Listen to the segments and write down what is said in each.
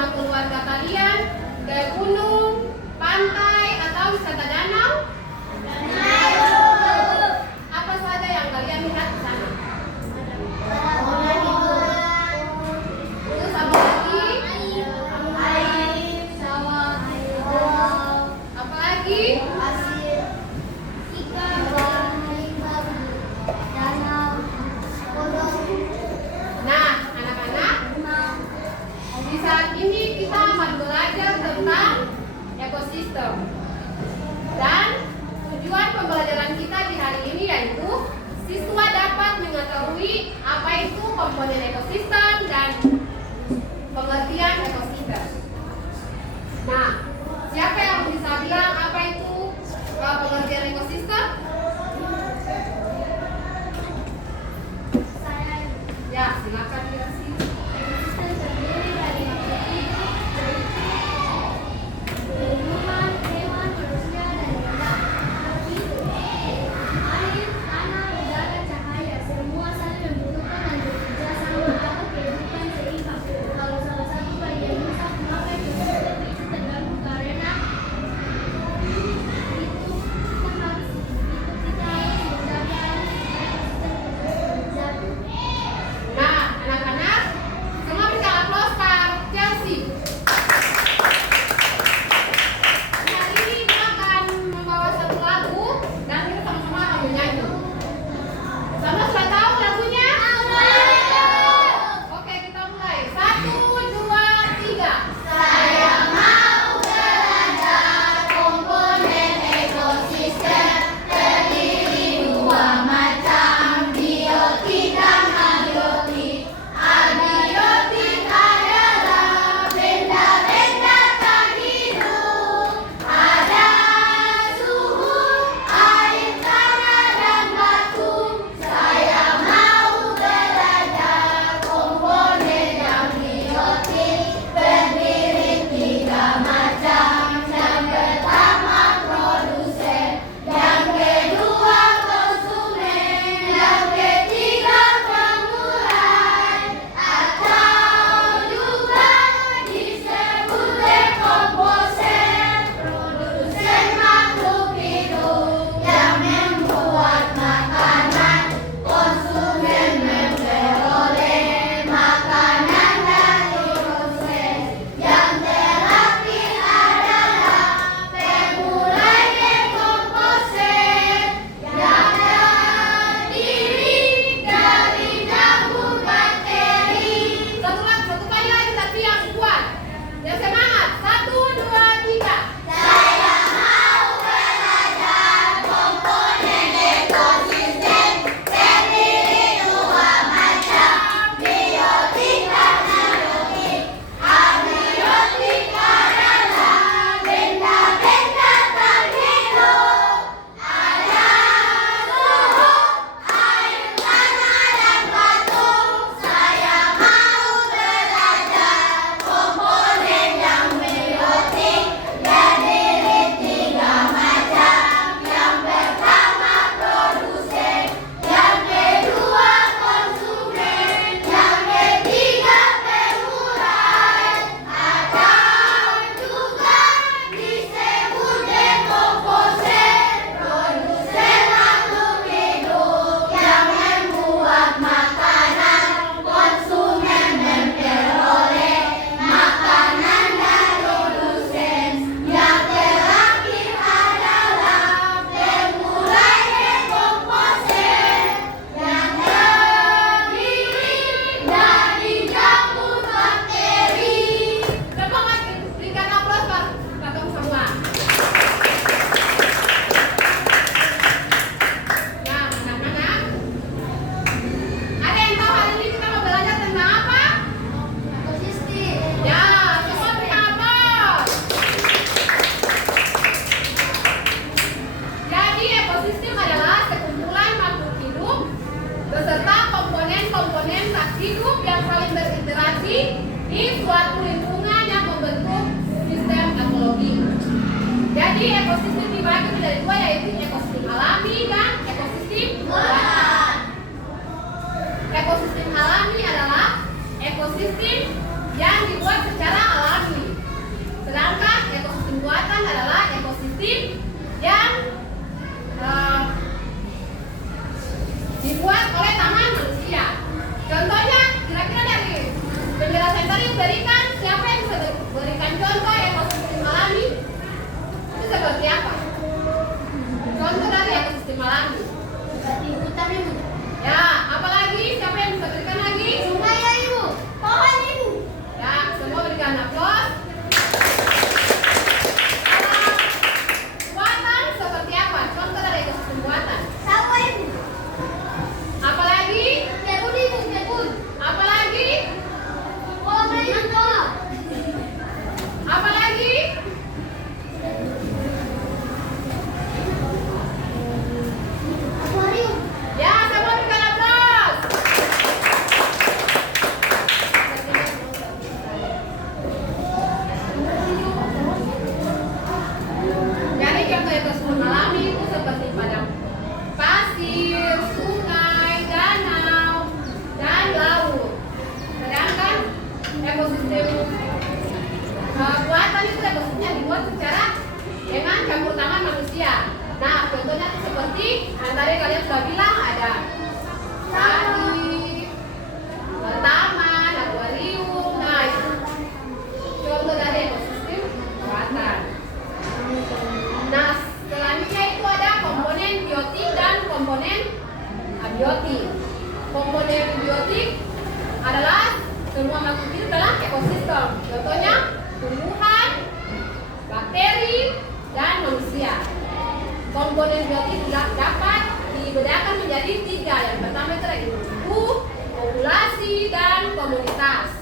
bersama keluarga kalian ke gunung, pantai, atau wisata danau? Apa saja yang kalian lihat di sana? Terus apa lagi? Air, sawah, Apa lagi? pasir, ikan, danau, kodok, Nah, anak-anak, di saat ini kita akan belajar tentang ekosistem. Dan tujuan pembelajaran kita di hari ini yaitu siswa dapat mengetahui apa itu komponen ekosistem dan pengertian ekosistem. Nah, siapa yang bisa bilang apa itu pengertian ekosistem? saya. Ya, silakan Yossi. Ekosistem terdiri dari makhluk hidup, tumbuhan, hewan, manusia, dan benda. Air, tanah, udara, cahaya, semua saling membutuhkan dan bekerja sama agar kehidupan seimbang. Kalau salah satu bagian rusak, maka ekosistem itu terganggu karena itu kita harus menjaga ekosistem terus. Nah, anak-anak, semua berikan aplaus Pak Chelsea. Hari ini kita akan membawa satu lagu dan kita sama-sama akan menyanyi. Sama sudah tahu lagunya? Oke, kita mulai. 1, 2, 3. Saya mau belajar komponen ekosistem terdiri dua macam, biotik dan abiotik. Abiotik adalah benda-benda tak hidup. Ada suhu, air, tanah, dan batu. Saya mau belajar komponen yang biotik terdiri tiga macam. Yang pertama produsen, yang kedua konsumen, yang ketiga pemulai, atau juga disebut dekomposer. Produsen makhluk hidup yang membuat makanan, konsumen memperoleh makanan dari proses. Yang terakhir adalah pemulai dekomposer yang terdiri dari jamur bakteri. Satu kali lagi tapi yang kuat. Yang semangat. 1, 2, 3. Saya mau belajar komponen ekosistem terdiri dua macam, biotik dan abiotik. Abiotik adalah benda-benda tak hidup. Ada suhu, air, tanah, dan batu. Saya mau belajar komponen yang biotik terdiri tiga macam. Yang pertama produsen, yang kedua konsumen, yang ketiga pemulai, atau juga disebut dekomposer. Produsen makhluk hidup yang membuat makanan, konsumen memperoleh makanan dari produsen. Yang terakhir adalah pemulai dekomposer yang terdiri dari jamur bakteri. Semangat, berikan aplaus Pak. Kakak semua. Nah, anak-anak, ada yang tahu hari ini kita mau belajar tentang apa? Ekosistem. Ya, semua berikan aplaus. Jadi ekosistem adalah sekumpulan makhluk hidup beserta komponen-komponen tak hidup yang saling berinteraksi di suatu lingkungan yang membentuk sistem ekologi. Jadi ekosistem dibagi menjadi dua, yaitu ekosistem alami dan ekosistem buatan. Ekosistem alami adalah ekosistem yang dibuat secara alami semua makhluk hidup dalam ekosistem. Contohnya tumbuhan, bakteri, dan manusia. Komponen biotik dapat dibedakan menjadi 3. Yang pertama itu individu, populasi, dan komunitas.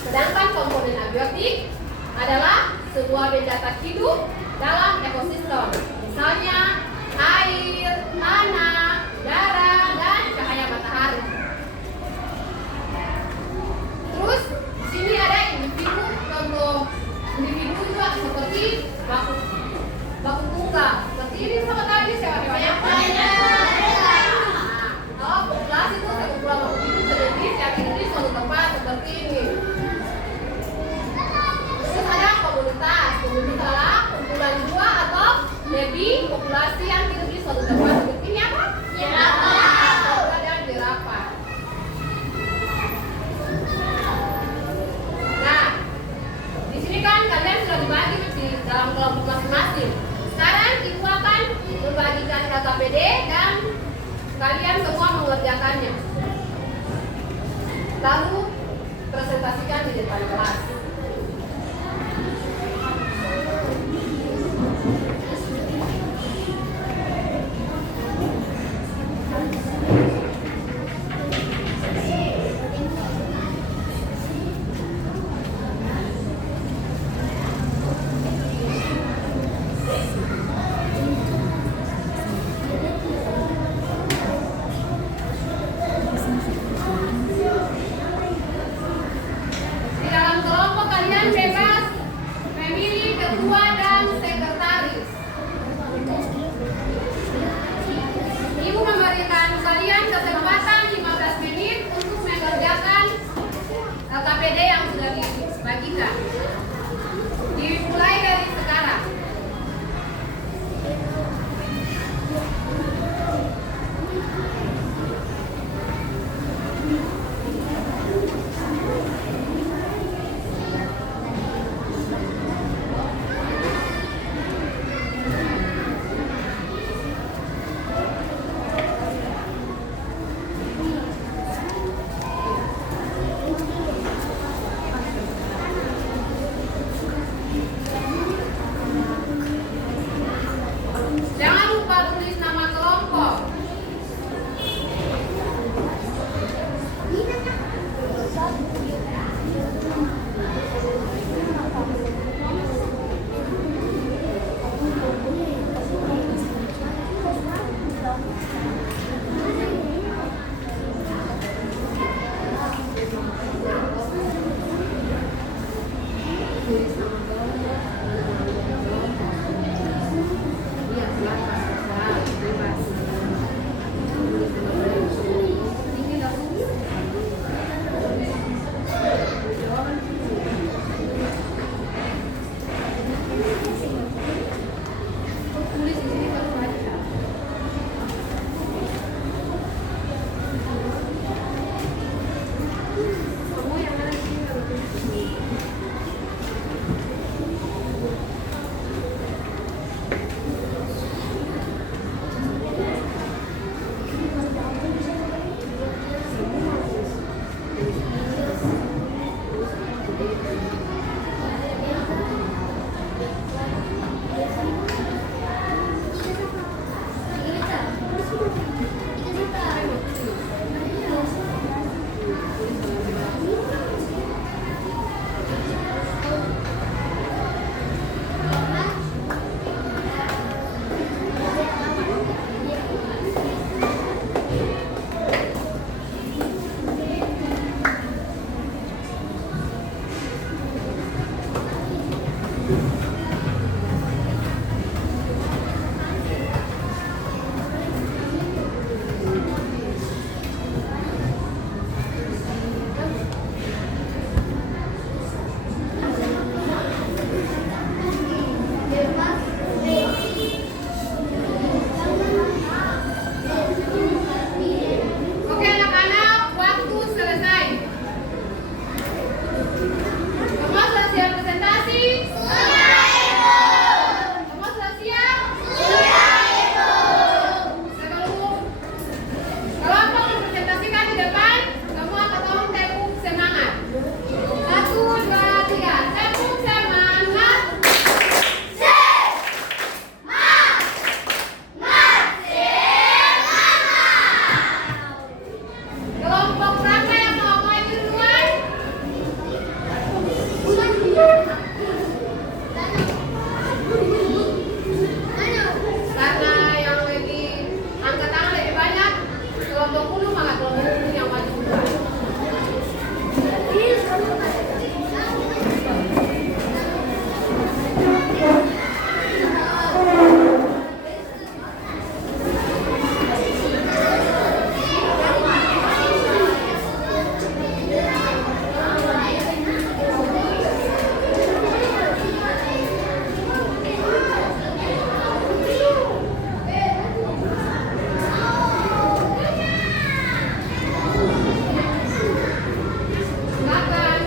Sedangkan komponen abiotik adalah sebuah benda tak hidup dalam ekosistem. Misalnya air, tanah, udara, dan cahaya matahari. Terus di sini ada individu. Contoh individu itu seperti baku tunggal. Seperti ini sama tadi hewan-hewan yang banyak. Kalau populasi itu sekumpulan makhluk hidup sejenis yang hidup di suatu tempat seperti ini. Terus ada komunitas. Komunitas adalah kumpulan 2 atau lebih populasi yang hidup di suatu tempat seperti ini apa? Jerapah. Dan jerapah. Nah, di sini kan kalian sudah dibagi di dalam kelompok masing-masing. Sekarang ibu akan membagikan KKPD dan kalian semua mengerjakannya. Lalu presentasikan di depan kelas. Di dalam kelompok Silakan,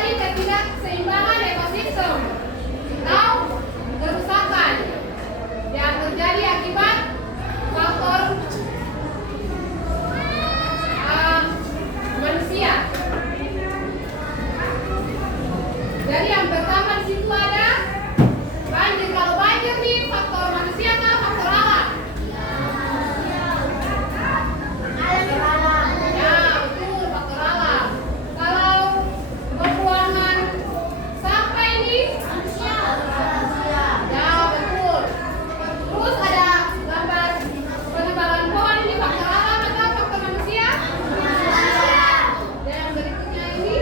terjadi ketidakseimbangan ekosistem atau kerusakan yang terjadi akibat faktor manusia. Jadi yang pertama di situ ada banjir. Kalau banjir nih faktor manusia atau faktor alam? Ya, betul, faktor alam. Kalau pembuangan sampah ini manusia. Ya, betul. Terus ada gambar penebangan pohon, ini faktor alam atau faktor manusia? Dan yang berikutnya ini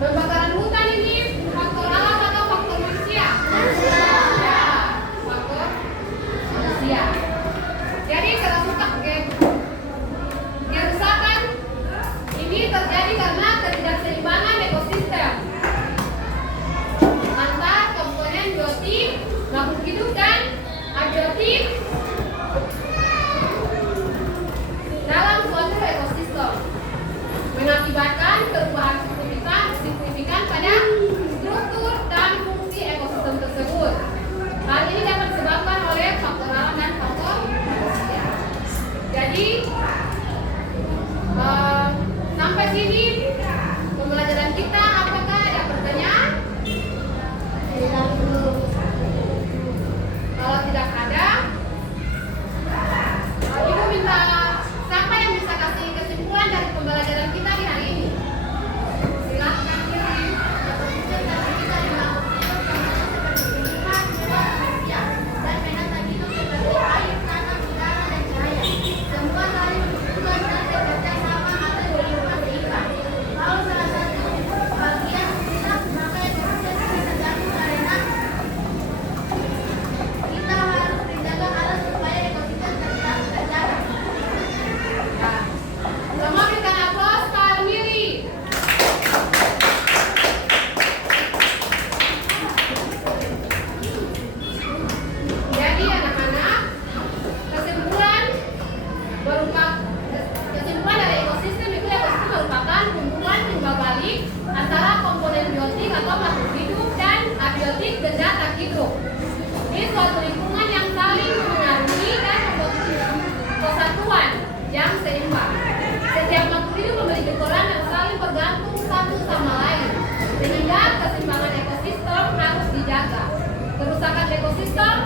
pembakaran hutan, ini faktor alam atau faktor manusia? Ya, faktor manusia. Jadi kerusakan ini terjadi karena ketidakseimbangan ekosistem antar komponen biotik, makhluk hidup dan abiotik dalam suatu ekosistem, mengakibatkan perubahan signifikan pada struktur dan fungsi ekosistem tersebut. Hal ini dapat disebabkan oleh faktor alam dan faktor manusia. Jadi sampai sini pembelajaran kita. Apakah ada pertanyaan? Kalau tidak ada, Ibu minta siapa yang bisa kasih kesimpulan dari pembelajaran kita di hari ini? Silakan. Semua saling berhubungan dan bekerja sama atau berhubungan seimbang. Kalau salah satu bagian rusak, maka ekosistem bisa terganggu karena kita harus menjaga alam supaya ekosistem tetap terjaga. Ya. Semua berikan aplaus Pak Almiri. Jadi anak-anak, kesimpulan dari ekosistem itu, ekosistem merupakan kumpulan timbal balik antara komponen biotik atau makhluk hidup dan abiotik benda tak hidup. Ini suatu lingkungan yang saling mengaruhi dan membentuk kesatuan yang seimbang. Setiap makhluk hidup memiliki peran yang saling bergantung satu sama lain, sehingga keseimbangan ekosistem harus dijaga. Kerusakan ekosistem